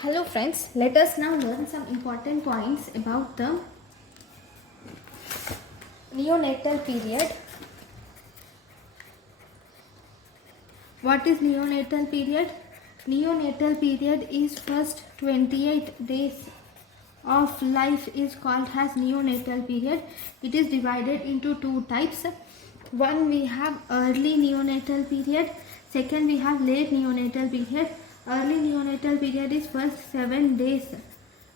Hello friends, let us now learn some important points about the neonatal period. What is neonatal period? Neonatal period is first 28 days of life is called as neonatal period. It is divided into two types. One, we have early neonatal period. Second, we have late neonatal period. Early neonatal period is first 7 days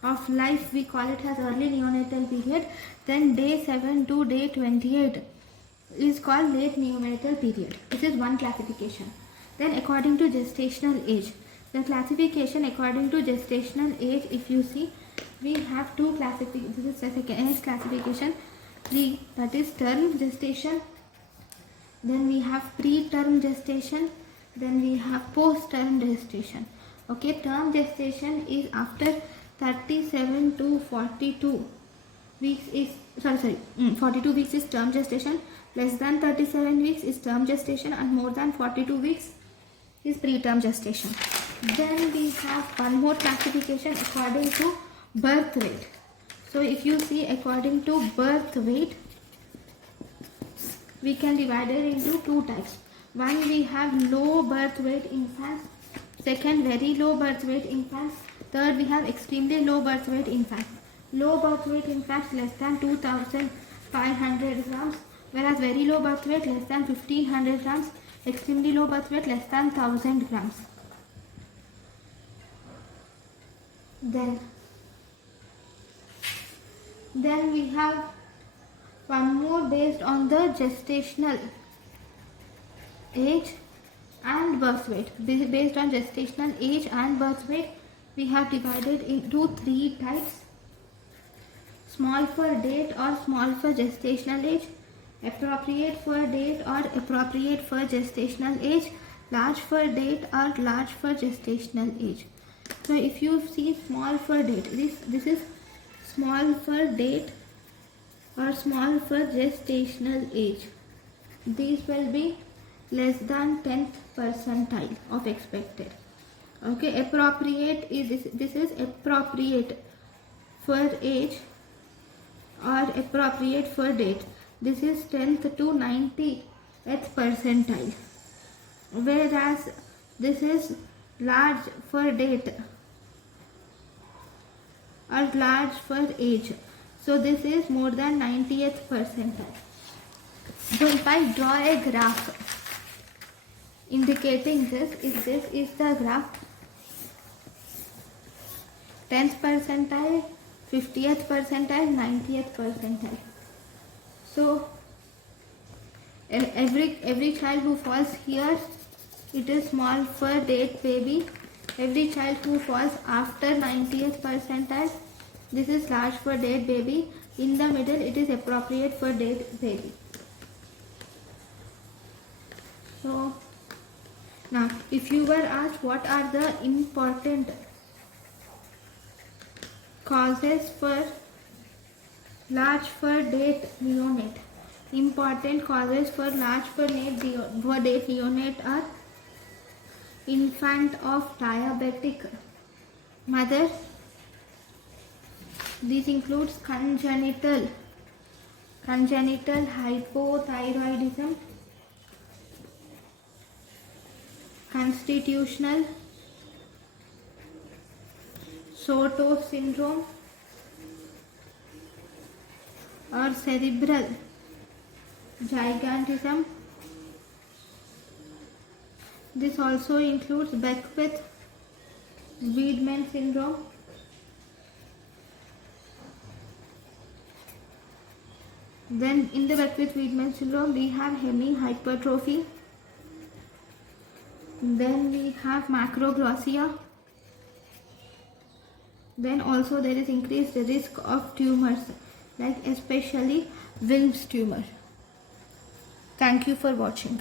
of life, we call it as early neonatal period. Then day 7 to day 28 is called late neonatal period. This is one classification. Then according to gestational age, the classification according to gestational age, if you see, we have two classifications. This is the second classification, that is term gestation. Then we have preterm gestation. Then we have post-term gestation. Okay, term gestation is after 37 to 42 weeks is 42 weeks is term gestation. Less than 37 weeks is term gestation, and more than 42 weeks is preterm gestation. Then we have one more classification according to birth weight. So if you see, according to birth weight, we can divide it into two types. One, we have low birth weight infants. Second, very low birth weight infants. Third, we have extremely low birth weight infants. Low birth weight infants less than 2500 grams, whereas very low birth weight less than 1500 grams. Extremely low birth weight less than 1000 grams. Then we have one more based on the gestational age and birth weight. Based on gestational age and birth weight, we have divided into three types: small for date or small for gestational age, appropriate for date or appropriate for gestational age, large for date or large for gestational age. So if you see small for date, this is small for date or small for gestational age. These will be less than 10th percentile of expected. Okay, appropriate is this is appropriate for age or appropriate for date. This is 10th to 90th percentile, whereas this is large for date or large for age. So this is more than 90th percentile. So if I draw a graph indicating this, if this is the graph, 10th percentile, 50th percentile, 90th percentile. So every child who falls here, it is small for date baby. Every child who falls after 90th percentile, this is large for date baby. In the middle, it is appropriate for date baby. So now, if you were asked what are the important causes for large for date neonate, important causes for large for date neonate are infant of diabetic mother. This includes congenital hypothyroidism, constitutional, Sotos syndrome, or cerebral gigantism. This also includes Beckwith-Wiedemann syndrome. Then in the Beckwith-Wiedemann syndrome, we have hemihypertrophy. Then we have macroglossia. Then also there is increased risk of tumors, like especially Wilms tumor. Thank you for watching.